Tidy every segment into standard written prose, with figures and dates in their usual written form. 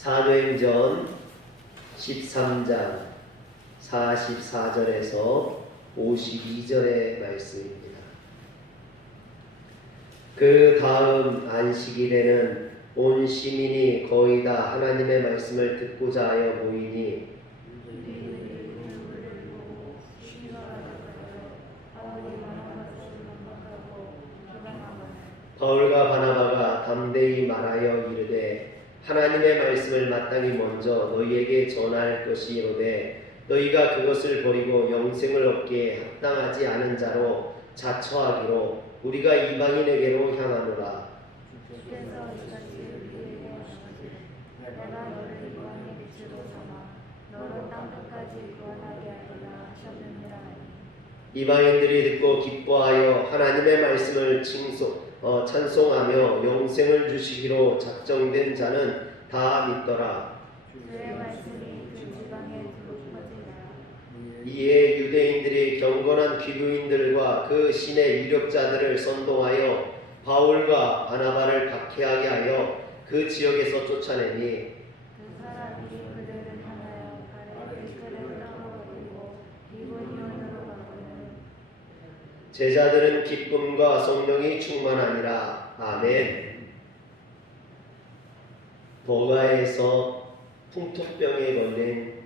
사도행전 13장 44절에서 52절의 말씀입니다. 그 다음 안식일에는 온 시민이 거의 다 하나님의 말씀을 듣고자 하여 모이니 바울과 바나바가 담대히 말하여 이르되 하나님의 말씀을 마땅히 먼저 너희에게 전할 것이로되 너희가 그것을 버리고 영생을 얻기에 합당하지 않은 자로 자처하기로 우리가 이방인에게로 향하노라. 주께서 이같이 우리에게 하시되 내가 너를 이방의 빛으로 삼아 너로 땅 끝까지 구원하게 하리라 하셨느니라. 이방인들이 듣고 기뻐하여 하나님의 말씀을 찬송하며 영생을 주시기로 작정된 자는 다 믿더라. 주의 말씀이 그 지방에 두루 퍼지니라. 이에 유대인들이 경건한 기도인들과 그 신의 이력자들을 선동하여 바울과 바나바를 박해하게 하여 그 지역에서 쫓아내니 그 사람이 그들을 향하여 발에 길거리를 떨어버리고 이곳이온으로 가거늘 제자들은 기쁨과 성령이 충만하니라. 아멘. 버가에서 풍토병에 걸린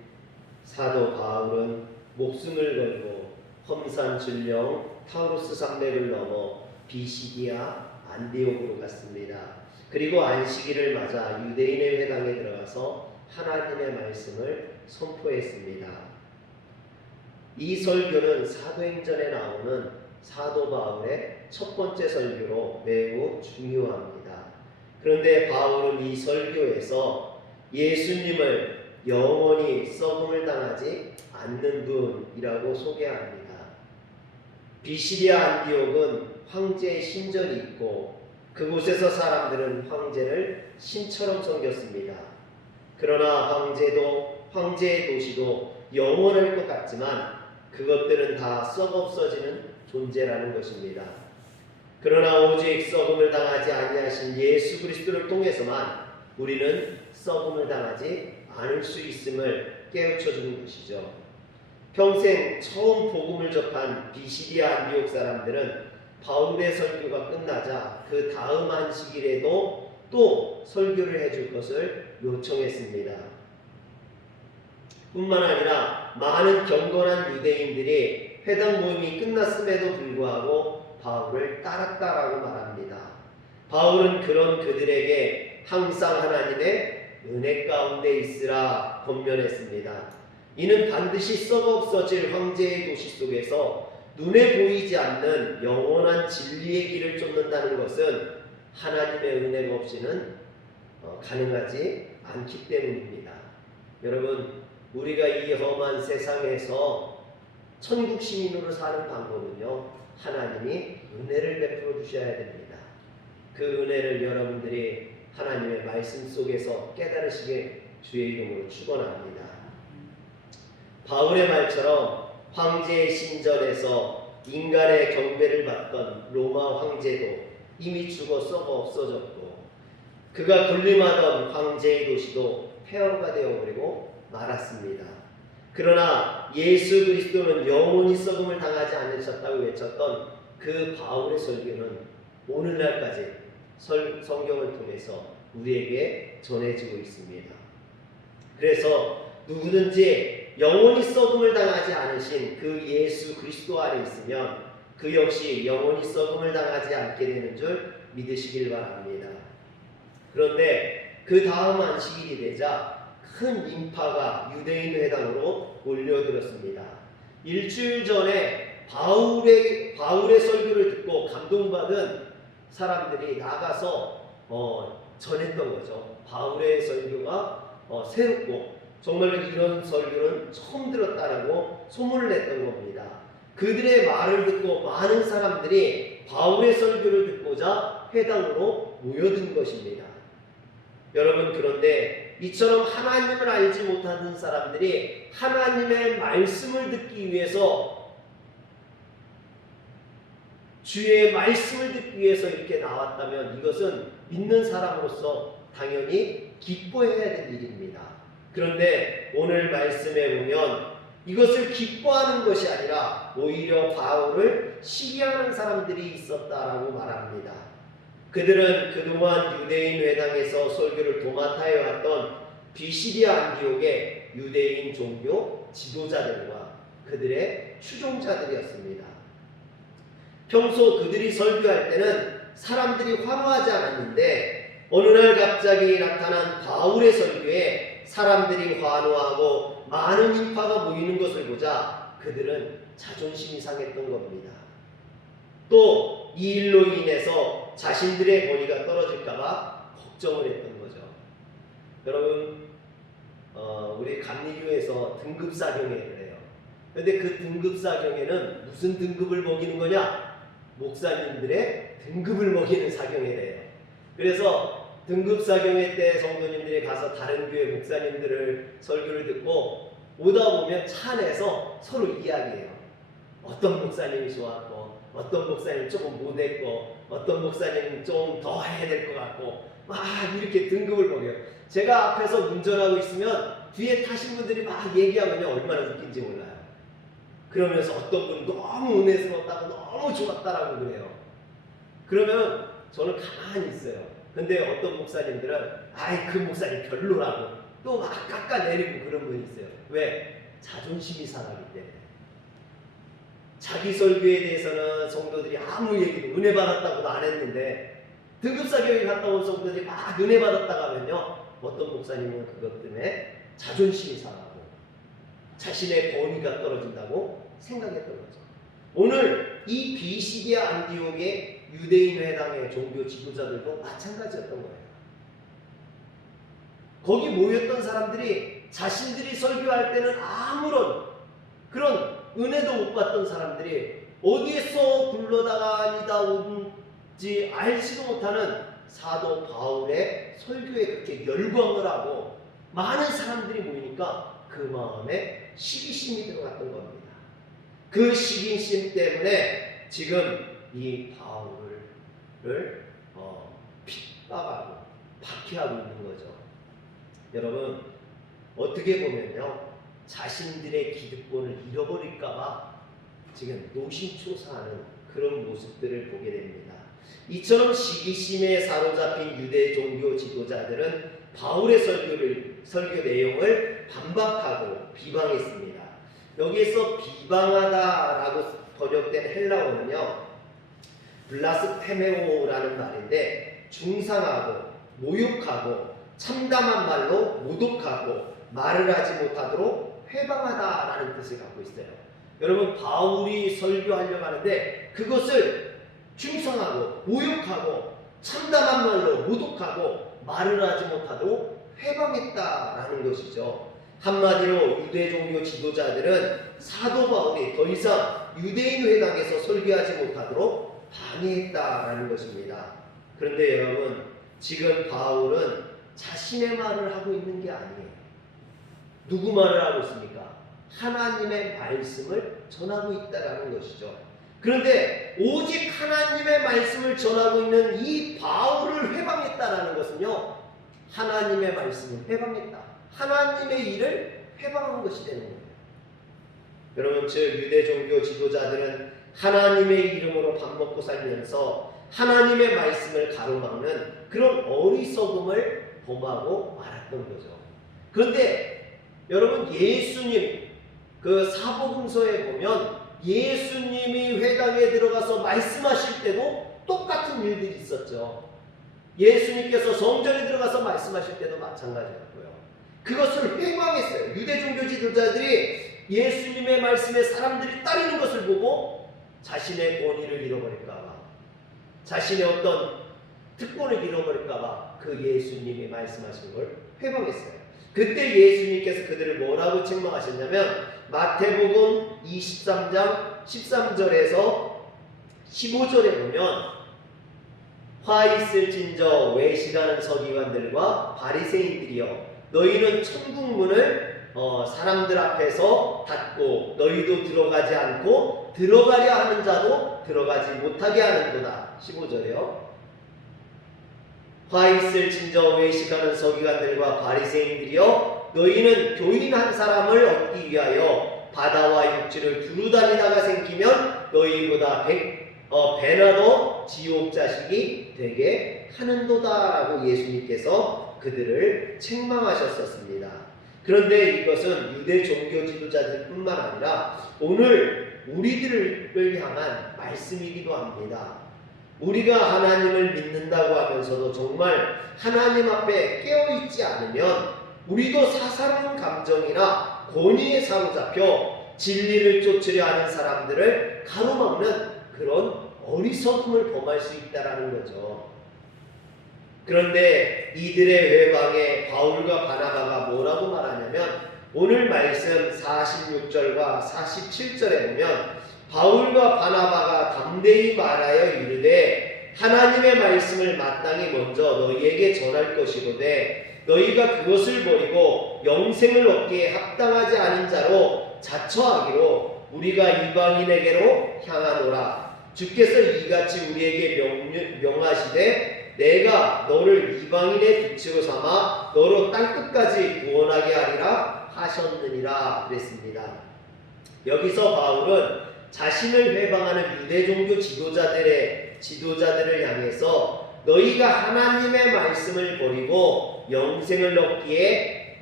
사도 바울은 목숨을 걸고 험산 줄령 타우루스 산맥을 넘어 비시디아 안디옥으로 갔습니다. 그리고 안식일을 맞아 유대인의 회당에 들어가서 하나님의 말씀을 선포했습니다. 이 설교는 사도행전에 나오는 사도 바울의 첫 번째 설교로 매우 중요합니다. 그런데 바울은 이 설교에서 예수님을 영원히 썩음을 당하지 않는 분이라고 소개합니다. 비시디아 안디옥은 황제의 신전이 있고 그곳에서 사람들은 황제를 신처럼 섬겼습니다. 그러나 황제의 도시도 영원할 것 같지만 그것들은 다 썩어없어지는 존재라는 것입니다. 그러나 오직 썩음을 당하지 아니하신 예수 그리스도를 통해서만 우리는 썩음을 당하지 않을 수 있음을 깨우쳐 주는 것이죠. 평생 처음 복음을 접한 비시디아 안디옥 사람들은 바울의 설교가 끝나자 그 다음 안식일에도 또 설교를 해줄 것을 요청했습니다. 뿐만 아니라 많은 경건한 유대인들이 회당 모임이 끝났음에도 불구하고 바울을 따랐다라고 말합니다. 바울은 그런 그들에게 항상 하나님의 은혜 가운데 있으라 권면했습니다. 이는 반드시 썩어 없어질 황제의 도시 속에서 눈에 보이지 않는 영원한 진리의 길을 쫓는다는 것은 하나님의 은혜가 없이는 가능하지 않기 때문입니다. 여러분, 우리가 이 험한 세상에서 천국 시민으로 사는 방법은요, 하나님이 은혜를 베풀어 주셔야 됩니다. 그 은혜를 여러분들이 하나님의 말씀 속에서 깨달으시길 주의 이름으로 축원합니다. 바울의 말처럼 황제의 신전에서 인간의 경배를 받던 로마 황제도 이미 죽어 썩어 없어졌고 그가 군림하던 황제의 도시도 폐허가 되어버리고 말았습니다. 그러나 예수 그리스도는 영원히 썩음을 당하지 않으셨다고 외쳤던 그 바울의 설교는 오늘날까지 성경을 통해서 우리에게 전해지고 있습니다. 그래서 누구든지 영원히 썩음을 당하지 않으신 그 예수 그리스도 안에 있으면 그 역시 영원히 썩음을 당하지 않게 되는 줄 믿으시길 바랍니다. 그런데 그 다음 안식일이 되자 큰 인파가 유대인 회당으로 몰려들었습니다. 일주일 전에 바울의 설교를 듣고 감동받은 사람들이 나가서 전했던 거죠. 바울의 설교가 새롭고 정말로 이런 설교는 처음 들었다라고 소문을 냈던 겁니다. 그들의 말을 듣고 많은 사람들이 바울의 설교를 듣고자 회당으로 모여든 것입니다. 여러분, 그런데 이처럼 하나님을 알지 못하는 사람들이 하나님의 말씀을 듣기 위해서 주의 말씀을 듣기 위해서 이렇게 나왔다면 이것은 믿는 사람으로서 당연히 기뻐해야 될 일입니다. 그런데 오늘 말씀에 보면 이것을 기뻐하는 것이 아니라 오히려 바울을 시기하는 사람들이 있었다라고 말합니다. 그들은 그동안 유대인 회당에서 설교를 도맡아 해왔던 비시디아 안디옥의 유대인 종교 지도자들과 그들의 추종자들이었습니다. 평소 그들이 설교할 때는 사람들이 환호하지 않았는데 어느 날 갑자기 나타난 바울의 설교에 사람들이 환호하고 많은 인파가 모이는 것을 보자 그들은 자존심이 상했던 겁니다. 또 이 일로 인해서 자신들의 권위가 떨어질까봐 걱정을 했던 거죠. 여러분, 우리 감리교에서 등급사경회를 해요. 그런데 그 등급사경회는 무슨 등급을 먹이는 거냐? 목사님들의 등급을 먹이는 사경회래요. 그래서 등급사경회 때 성도님들이 가서 다른 교회 목사님들을 설교를 듣고 오다 보면 차 안에서 서로 이야기해요. 어떤 목사님이 좋았고 어떤 목사님이 조금 못했고 어떤 목사님은 좀 더 해야 될 것 같고 막 이렇게 등급을 먹여요. 제가 앞에서 운전하고 있으면 뒤에 타신 분들이 막 얘기하면 얼마나 웃긴지 몰라요. 그러면서 어떤 분은 너무 은혜스러웠다고 너무 좋았다라고 그래요. 그러면 저는 가만히 있어요. 근데 어떤 목사님들은 아이 그 목사님 별로라고 또 막 깎아내리고 그런 분이 있어요. 왜? 자존심이 상하기 때문에. 자기 설교에 대해서는 성도들이 아무 얘기도 은혜 받았다고도 안 했는데 등급사교회 갔다 온 성도들이 막 은혜 받았다고 하면요 어떤 목사님은 그것 때문에 자존심이 상하고 자신의 권위가 떨어진다고 생각했던 거죠. 오늘 이 비시디아 안디옥의 유대인 회당의 종교 지도자들도 마찬가지였던 거예요. 거기 모였던 사람들이 자신들이 설교할 때는 아무런 그런 은혜도 못 받던 사람들이 어디에서 굴러다니다 온지 알지도 못하는 사도 바울의 설교에 그렇게 열광을 하고 많은 사람들이 모이니까 그 마음에 시기심이 들어갔던 겁니다. 그 시기심 때문에 지금 이 바울을 핍박하고 박해하고 있는 거죠. 여러분 어떻게 보면요 자신들의 기득권을 잃어버릴까봐 지금 노심초사하는 그런 모습들을 보게 됩니다. 이처럼 시기심에 사로잡힌 유대 종교 지도자들은 바울의 설교 내용을 반박하고 비방했습니다. 여기에서 비방하다라고 번역된 헬라어는요 블라스페메오라는 말인데 중상하고 모욕하고 참담한 말로 모독하고 말을 하지 못하도록 회방하다라는 뜻을 갖고 있어요. 여러분 바울이 설교하려고 하는데 그것을 중상하고 모욕하고 참담한 말로 모독하고 말을 하지 못하도록 회방했다라는 것이죠. 한마디로 유대 종교 지도자들은 사도 바울이 더 이상 유대인 회당에서 설교하지 못하도록 방해했다라는 것입니다. 그런데 여러분 지금 바울은 자신의 말을 하고 있는 게 아니에요. 누구 말을 하고 있습니까? 하나님의 말씀을 전하고 있다라는 것이죠. 그런데 오직 하나님의 말씀을 전하고 있는 이 바울을 회방했다라는 것은요 하나님의 말씀을 회방했다. 하나님의 일을 회방한 것이 되는 거예요. 여러분 즉 유대 종교 지도자들은 하나님의 이름으로 밥 먹고 살면서 하나님의 말씀을 가로막는 그런 어리석음을 범하고 말았던 거죠. 그런데 여러분 예수님 그 사복음서에 보면 예수님이 회당에 들어가서 말씀하실 때도 똑같은 일들이 있었죠. 예수님께서 성전에 들어가서 말씀하실 때도 마찬가지였고요. 그것을 회방했어요. 유대 종교 지도자들이 예수님의 말씀에 사람들이 따르는 것을 보고 자신의 권위를 잃어버릴까봐 자신의 어떤 특권을 잃어버릴까봐 그 예수님이 말씀하신 걸 회방했어요. 그때 예수님께서 그들을 뭐라고 책망하셨냐면 마태복음 23장 13절에서 15절에 보면 화 있을진저 외식하는 서기관들과 바리새인들이여 너희는 천국문을 사람들 앞에서 닫고 너희도 들어가지 않고 들어가려 하는 자도 들어가지 못하게 하는도다. 15절에요. 화 있을 진저 외식하는 서기관들과 바리새인들이여 너희는 교인 한 사람을 얻기 위하여 바다와 육지를 두루 다니다가 생기면 너희보다 배나 더 지옥 자식이 되게 하는도다라고 예수님께서 그들을 책망하셨었습니다. 그런데 이것은 유대 종교 지도자들뿐만 아니라 오늘 우리들을 향한 말씀이기도 합니다. 우리가 하나님을 믿는다고 하면서도 정말 하나님 앞에 깨어있지 않으면 우리도 사사로운 감정이나 권위에 사로잡혀 진리를 쫓으려 하는 사람들을 가로막는 그런 어리석음을 범할 수 있다는 거죠. 그런데 이들의 회방에 바울과 바나바가 뭐라고 말하냐면 오늘 말씀 46절과 47절에 보면 바울과 바나바가 담대히 말하여 이르되 하나님의 말씀을 마땅히 먼저 너희에게 전할 것이로되 너희가 그것을 버리고 영생을 얻기에 합당하지 않은 자로 자처하기로 우리가 이방인에게로 향하노라. 주께서 이같이 우리에게 명하시되 내가 너를 이방인의 빛으로 삼아 너로 땅끝까지 구원하게 하리라 하셨느니라 그랬습니다. 여기서 바울은 자신을 회방하는 유대 종교 지도자들을 향해서 너희가 하나님의 말씀을 버리고 영생을 얻기에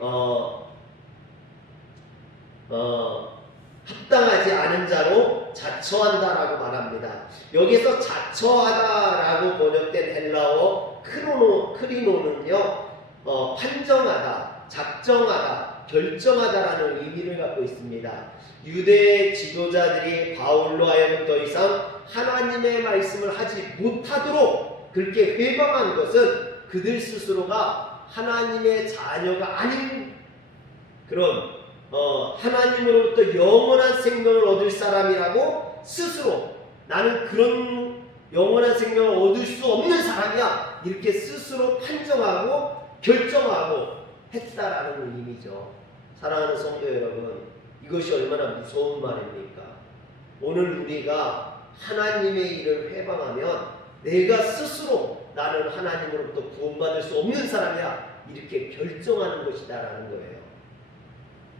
합당하지 않은 자로 자처한다라고 말합니다. 여기서 자처하다라고 번역된 헬라어 크리노는요, 판정하다, 작정하다, 결정하다라는 의미를 갖고 있습니다. 유대 지도자들이 바울로 하여금 더 이상 하나님의 말씀을 하지 못하도록 그렇게 회방한 것은 그들 스스로가 하나님의 자녀가 아닌 그런 하나님으로부터 영원한 생명을 얻을 사람이라고 스스로 나는 그런 영원한 생명을 얻을 수 없는 사람이야 이렇게 스스로 판정하고 결정하고 했다라는 의미죠. 사랑하는 성도 여러분, 이것이 얼마나 무서운 말입니까? 오늘 우리가 하나님의 일을 회방하면 내가 스스로 나는 하나님으로부터 구원받을 수 없는 사람이야 이렇게 결정하는 것이다라는 거예요.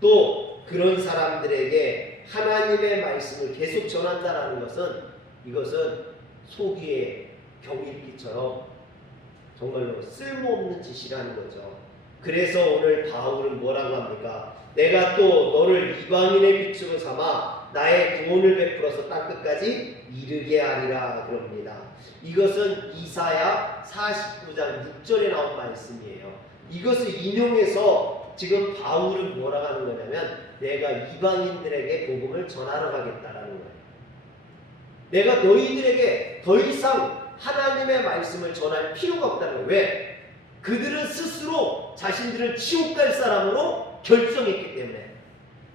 또 그런 사람들에게 하나님의 말씀을 계속 전한다라는 것은 이것은 소기의 경읽기처럼 정말로 쓸모없는 짓이라는 거죠. 그래서 오늘 바울은 뭐라고 합니까? 내가 또 너를 이방인의 빛으로 삼아 나의 구원을 베풀어서 땅끝까지 이르게 하리라 그럽니다. 이것은 이사야 49장 6절에 나온 말씀이에요. 이것을 인용해서 지금 바울은 뭐라고 하는 거냐면 내가 이방인들에게 복음을 전하러 가겠다라는 거예요. 내가 너희들에게 더 이상 하나님의 말씀을 전할 필요가 없다는 거예요. 왜? 그들은 스스로 자신들은 지옥 갈 사람으로 결정했기 때문에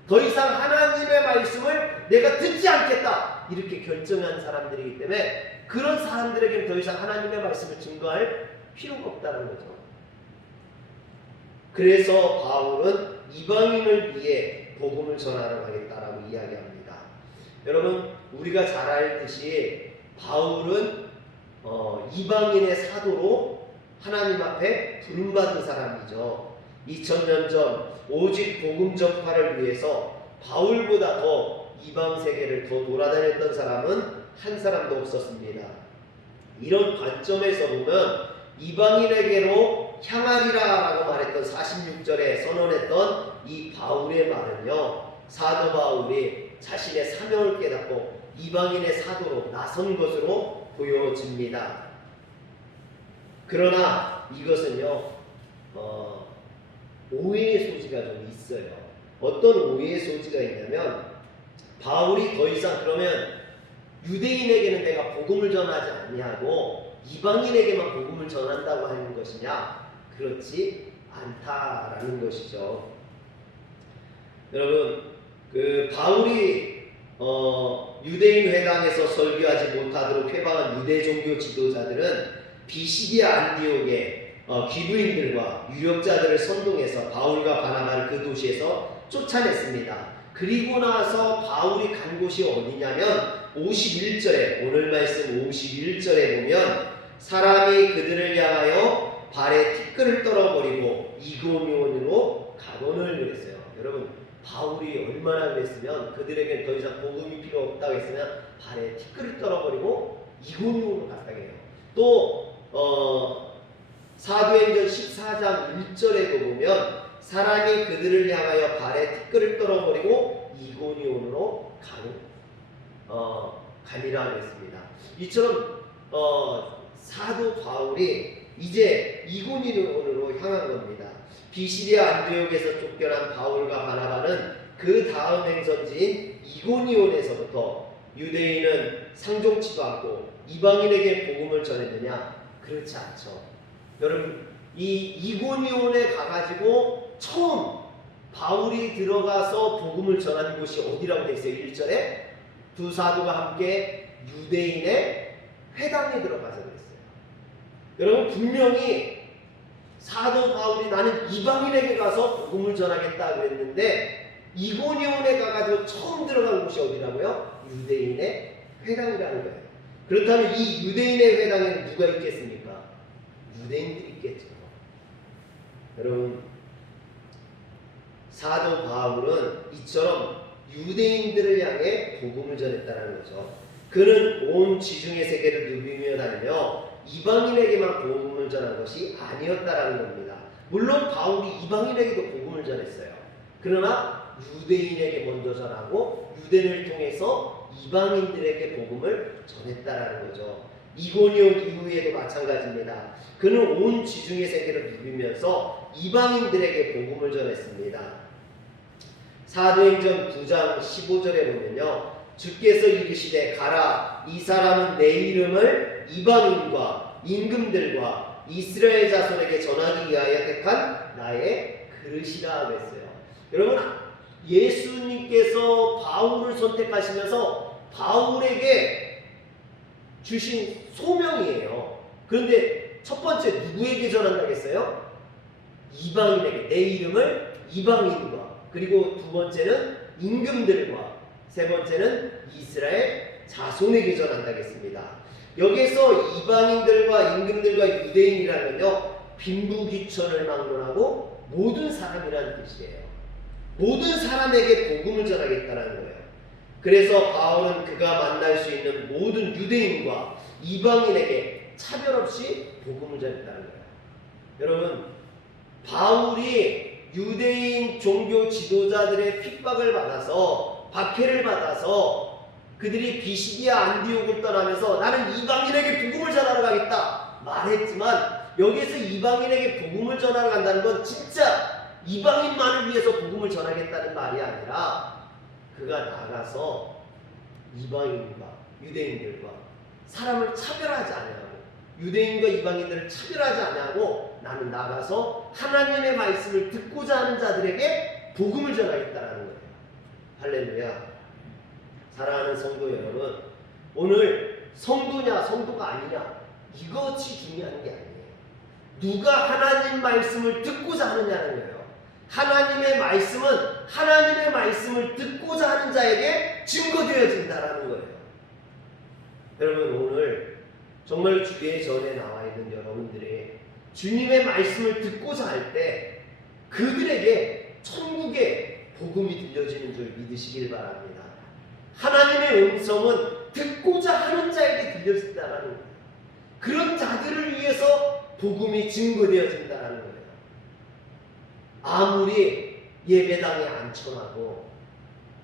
더 이상 하나님의 말씀을 내가 듣지 않겠다 이렇게 결정한 사람들이기 때문에 그런 사람들에게는 더 이상 하나님의 말씀을 증거할 필요가 없다는 거죠. 그래서 바울은 이방인을 위해 복음을 전하러 가겠다라고 이야기합니다. 여러분, 우리가 잘 알듯이 바울은 이방인의 사도로 하나님 앞에 부름받은 사람이죠. 2000년 전 오직 복음 전파를 위해서 바울보다 더 이방 세계를 더 돌아다녔던 사람은 한 사람도 없었습니다. 이런 관점에서 보면 이방인에게로 향하리라라고 말했던 46절에 선언했던 이 바울의 말은요, 사도 바울이 자신의 사명을 깨닫고 이방인의 사도로 나선 것으로 보여집니다. 그러나 이것은요 오해의 소지가 좀 있어요. 어떤 오해의 소지가 있냐면 바울이 더 이상 그러면 유대인에게는 내가 복음을 전하지 아니하고 이방인에게만 복음을 전한다고 하는 것이냐? 그렇지 않다라는 것이죠. 여러분, 그 바울이 유대인 회당에서 설교하지 못하도록 회방한 유대 종교 지도자들은 비시디아 안디옥의 귀부인들과 유력자들을 선동해서 바울과 바나바를 그 도시에서 쫓아냈습니다. 그리고 나서 바울이 간 곳이 어디냐면 51절에 오늘 말씀 51절에 보면 사람이 그들을 향하여 발에 티끌을 떨어버리고 이고니온으로 가보는 그랬어요. 여러분, 바울이 얼마나 그랬으면 그들에게 더 이상 복음이 필요 없다고 했으면 발에 티끌을 떨어버리고 이고니온으로 갔다 해요. 또 사도행전 14장 1절에도 보면 사람이 그들을 향하여 발에 티끌을 떨어버리고 이고니온으로 가니라 했습니다. 이처럼 사도 바울이 이제 이고니온으로 향한 겁니다. 비시리아 안디옥에서 쫓겨난 바울과 바나바는 그 다음 행선지인 이고니온에서부터 유대인은 상종치도 않고 이방인에게 복음을 전했느냐? 그렇지 않죠. 여러분, 이 이고니온에 가가지고 처음 바울이 들어가서 복음을 전한 곳이 어디라고 되어 있어요? 1절에 두 사도가 함께 유대인의 회당에 들어가서 그랬어요. 여러분, 분명히 사도 바울이 나는 이방인에게 가서 복음을 전하겠다 그랬는데 이고니온에 가가지고 처음 들어간 곳이 어디라고요? 유대인의 회당이라는 거예요. 그렇다면 이 유대인의 회당에는 누가 있겠습니까? 유대인들이 있겠죠. 여러분, 사도 바울은 이처럼 유대인들을 향해 복음을 전했다는 거죠. 그는 온 지중해 세계를 누비며 다니며 이방인에게만 복음을 전한 것이 아니었다라는 겁니다. 물론 바울이 이방인에게도 복음을 전했어요. 그러나 유대인에게 먼저 전하고 유대인을 통해서 이방인들에게 복음을 전했다라는 거죠. 이고니온 이후에도 마찬가지입니다. 그는 온 지중해 세계를 누비면서 이방인들에게 복음을 전했습니다. 사도행전 9장 15절에 보면요, 주께서 이르시되 가라, 이 사람은 내 이름을 이방인과 임금들과 이스라엘 자손에게 전하기 위하여 택한 나의 그릇이라 했어요. 여러분, 예수님께서 바울을 선택하시면서 바울에게 주신 소명이에요. 그런데 첫 번째 누구에게 전한다고 했어요? 이방인에게, 내 이름을 이방인과, 그리고 두 번째는 임금들과, 세 번째는 이스라엘 자손에게 전한다고 했습니다. 여기서 이방인들과 임금들과 유대인이라면요, 빈부귀천을 막론하고 모든 사람이라는 뜻이에요. 모든 사람에게 복음을 전하겠다는 거예요. 그래서 바울은 그가 만날 수 있는 모든 유대인과 이방인에게 차별 없이 복음을 전했다는 거예요. 여러분, 바울이 유대인 종교 지도자들의 핍박을 받아서, 박해를 받아서 그들이 비시디아 안디옥을 떠나면서 나는 이방인에게 복음을 전하러 가겠다 말했지만, 여기서 이방인에게 복음을 전하러 간다는 건 진짜 이방인만을 위해서 복음을 전하겠다는 말이 아니라 그가 나가서 이방인과 유대인들과 사람을 차별하지 않냐고, 유대인과 이방인들을 차별하지 않냐고, 나는 나가서 하나님의 말씀을 듣고자 하는 자들에게 복음을 전하겠다라는 거예요. 할렐루야. 사랑하는 성도 여러분, 오늘 성도냐 성도가 아니냐 이것이 중요한 게 아니에요. 누가 하나님 말씀을 듣고자 하느냐는 거예요. 하나님의 말씀은 하나님의 말씀을 듣고자 하는 자에게 증거되어진다라는 거예요. 여러분, 오늘 정말 주의 전에 나와 있는 여러분들이 주님의 말씀을 듣고자 할 때 그들에게 천국의 복음이 들려지는 줄 믿으시길 바랍니다. 하나님의 음성은 듣고자 하는 자에게 들려진다라는 거예요. 그런 자들을 위해서 복음이 증거되어진다라는 거예요. 아무리 예배당에 앉혀놔도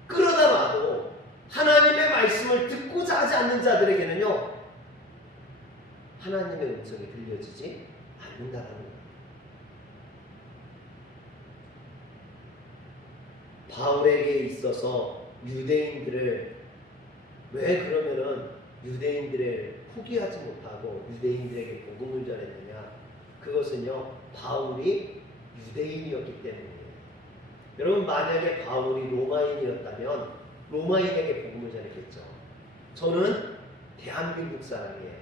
끌어다 놔도 하나님의 말씀을 듣고자 하지 않는 자들에게는요, 하나님의 음성이 들려지지 않는다라는 거예요. 바울에게 있어서 유대인들을, 왜 그러면은 유대인들을 포기하지 못하고 유대인들에게 복음을 전했느냐? 그것은요, 바울이 유대인이었기 때문이에요. 여러분, 만약에 바울이 로마인이었다면 로마인에게 복음을 전했겠죠. 저는 대한민국 사람이에요.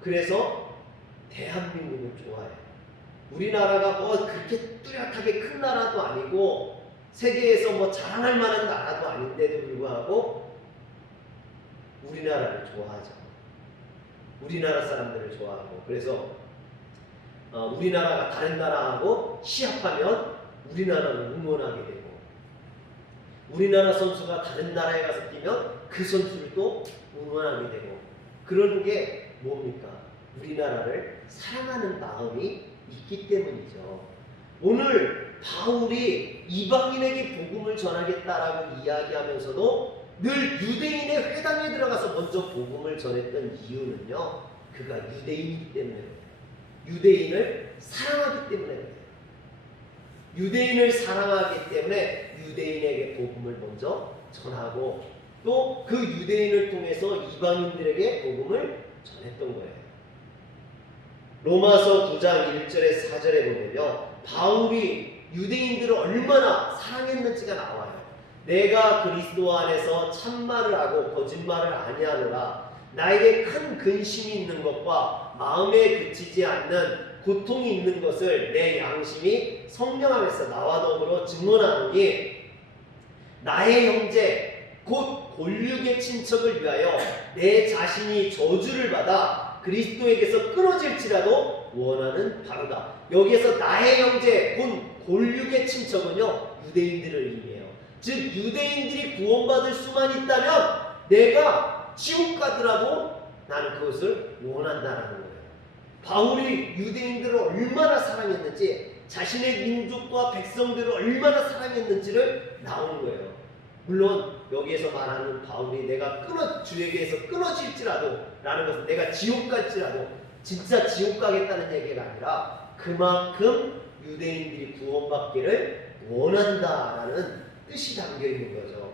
그래서 대한민국을 좋아해요. 우리나라가 뭐 그렇게 뚜렷하게 큰 나라도 아니고 세계에서 뭐 자랑할 만한 나라도 아닌데도 불구하고 우리나라를 좋아하죠. 우리나라 사람들을 좋아하고, 그래서 우리나라가 다른 나라하고 시합하면 우리나라를 응원하게 되고, 우리나라 선수가 다른 나라에 가서 뛰면 그 선수를 또 응원하게 되고, 그러는 게 뭡니까? 우리나라를 사랑하는 마음이 있기 때문이죠. 오늘 바울이 이방인에게 복음을 전하겠다라고 이야기하면서도 늘 유대인의 회당에 들어가서 먼저 복음을 전했던 이유는요, 그가 유대인이기 때문에, 유대인을 사랑하기 때문에, 유대인을 사랑하기 때문에 유대인에게 복음을 먼저 전하고, 또 그 유대인을 통해서 이방인들에게 복음을 전했던 거예요. 로마서 9장 1절에 4절에 보면요, 바울이 유대인들을 얼마나 사랑했는지가 나와요. 내가 그리스도 안에서 참말을 하고 거짓말을 아니하노라. 나에게 큰 근심이 있는 것과 마음에 그치지 않는 고통이 있는 것을 내 양심이 성령 안에서 나와 더불어 증언하노니, 나의 형제 곧 골육의 친척을 위하여 내 자신이 저주를 받아 그리스도에게서 끊어질지라도 원하는 바로다. 여기에서 나의 형제 곧 골육의 친척은요, 유대인들을 의미해요. 즉 유대인들이 구원받을 수만 있다면 내가 지옥 가더라도 나는 그것을 원한다라는 거예요. 바울이 유대인들을 얼마나 사랑했는지, 자신의 민족과 백성들을 얼마나 사랑했는지를 나온 거예요. 물론 여기에서 말하는 바울이 내가 주에게서 끊어질지라도 라는 것은 내가 지옥 갈지라도 진짜 지옥 가겠다는 얘기가 아니라 그만큼 유대인들이 구원받기를 원한다라는 뜻이 담겨 있는 거죠.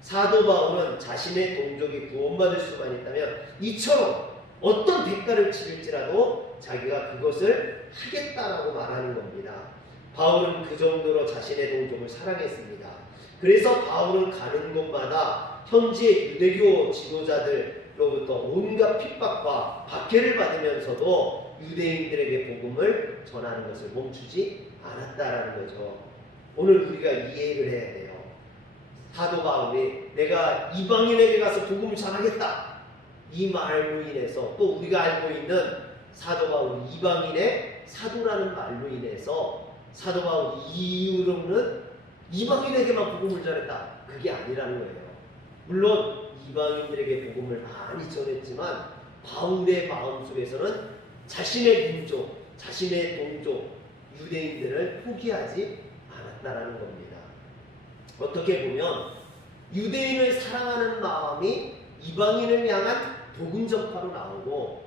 사도 바울은 자신의 동족이 구원받을 수만 있다면 이처럼 어떤 대가를 치를지라도 자기가 그것을 하겠다라고 말하는 겁니다. 바울은 그 정도로 자신의 동족을 사랑했습니다. 그래서 바울은 가는 곳마다 현지의 유대교 지도자들로부터 온갖 핍박과 박해를 받으면서도 유대인들에게 복음을 전하는 것을 멈추지 않았다라는 거죠. 오늘 우리가 이해를 해야 돼요. 사도 바울이 내가 이방인에게 가서 복음을 전하겠다, 이 말로 인해서, 또 우리가 알고 있는 사도 바울이 이방인의 사도라는 말로 인해서 사도 바울 이후로는 이방인에게만 복음을 전했다, 그게 아니라는 거예요. 물론 이방인들에게 복음을 많이 전했지만 바울의 마음속에서는 자신의 민족, 자신의 동족 유대인들을 포기하지 않았다라는 겁니다. 어떻게 보면 유대인을 사랑하는 마음이 이방인을 향한 복음 전파로 나오고,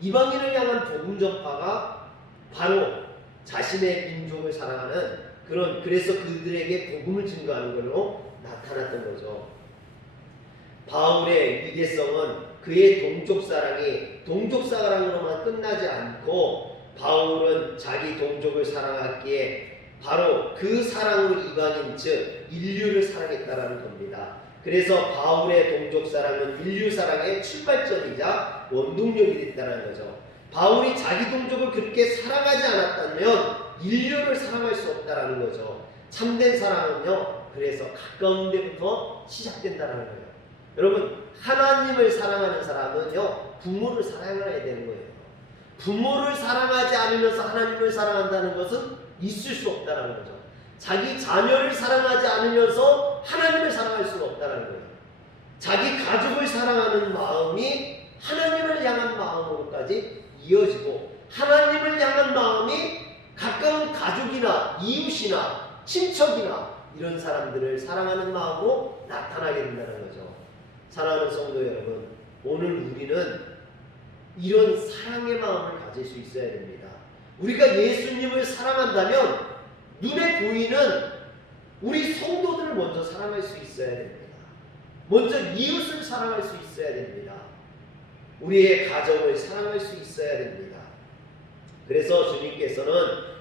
이방인을 향한 복음 전파가 바로 자신의 민족을 사랑하는 그래서 그들에게 복음을 증거하는 걸로 나타났던 거죠. 바울의 위대성은 그의 동족 사랑으로만 끝나지 않고, 바울은 자기 동족을 사랑했기에 바로 그 사랑으로 이방인 즉 인류를 사랑했다라는 겁니다. 그래서 바울의 동족 사랑은 인류 사랑의 출발점이자 원동력이 됐다는 거죠. 바울이 자기 동족을 그렇게 사랑하지 않았다면 인류를 사랑할 수 없다라는 거죠. 참된 사랑은요, 그래서 가까운 데부터 시작된다는 거예요. 여러분, 하나님을 사랑하는 사람은요, 부모를 사랑해야 되는 거예요. 부모를 사랑하지 않으면서 하나님을 사랑한다는 것은 있을 수 없다는 거죠. 자기 자녀를 사랑하지 않으면서 하나님을 사랑할 수가 없다는 거예요. 자기 가족을 사랑하는 마음이 하나님을 향한 마음으로까지 이어지고, 하나님을 향한 마음이 가까운 가족이나 이웃이나 친척이나 이런 사람들을 사랑하는 마음으로 나타나게 된다는 거죠. 사랑하는 성도 여러분, 오늘 우리는 이런 사랑의 마음을 가질 수 있어야 됩니다. 우리가 예수님을 사랑한다면 눈에 보이는 우리 성도들을 먼저 사랑할 수 있어야 됩니다. 먼저 이웃을 사랑할 수 있어야 됩니다. 우리의 가정을 사랑할 수 있어야 됩니다. 그래서 주님께서는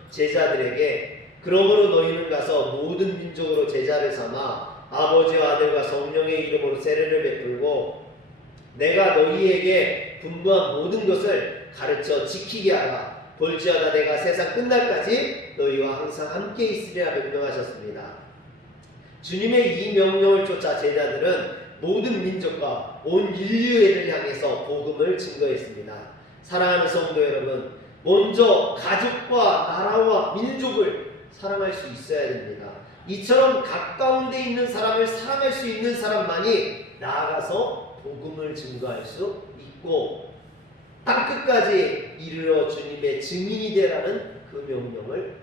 제자들에게 그러므로 너희는 가서 모든 민족으로 제자를 삼아 아버지와 아들과 성령의 이름으로 세례를 베풀고 내가 너희에게 분부한 모든 것을 가르쳐 지키게 하라. 볼지어다 내가 세상 끝날까지 너희와 항상 함께 있으리라 명령하셨습니다. 주님의 이 명령을 쫓아 제자들은 모든 민족과 온 인류를 향해서 복음을 증거했습니다. 사랑하는 성도 여러분, 먼저 가족과 나라와 민족을 사랑할 수 있어야 됩니다. 이처럼 가까운 데 있는 사람을 사랑할 수 있는 사람만이 나아가서 복음을 증거할 수 있고 땅끝까지 이르러 주님의 증인이 되라는 그 명령을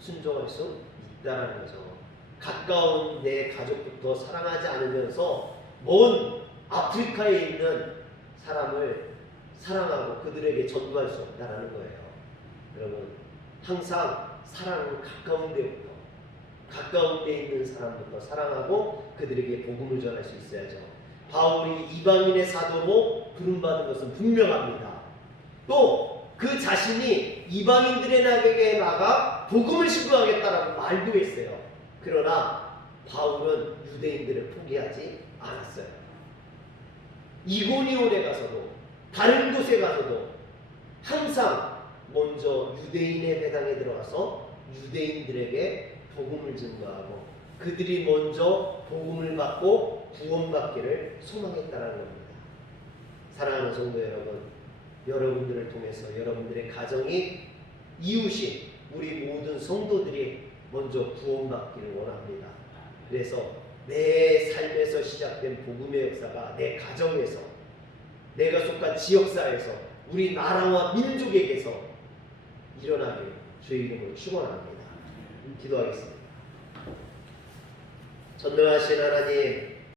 순종할 수 있다는 거죠. 가까운 내 가족부터 사랑하지 않으면서 먼 아프리카에 있는 사람을 사랑하고 그들에게 전도할 수 없다는 거예요. 여러분, 항상 사랑은 가까운 데부터, 가까운 데 있는 사람부터 사랑하고 그들에게 복음을 전할 수 있어야죠. 바울이 이방인의 사도로 부름받은 것은 분명합니다. 또 그 자신이 이방인들에게 나가 복음을 신고하겠다라고 말도 했어요. 그러나 바울은 유대인들을 포기하지 않았어요. 이고니온에 가서도 다른 곳에 가서도 항상 먼저 유대인의 회당에 들어가서 유대인들에게 복음을 증거하고 그들이 먼저 복음을 받고 구원받기를 소망했다는 겁니다. 사랑하는 성도 여러분, 여러분들을 통해서 여러분들의 가정이 이웃인 우리 모든 성도들이 먼저 구원받기를 원합니다. 그래서 내 삶에서 시작된 복음의 역사가 내 가정에서, 내가 속한 지역사회에서, 우리 나라와 민족에게서 일어나길 주의 이름으로 축원합니다. 기도하겠습니다. 전능하신 하나님,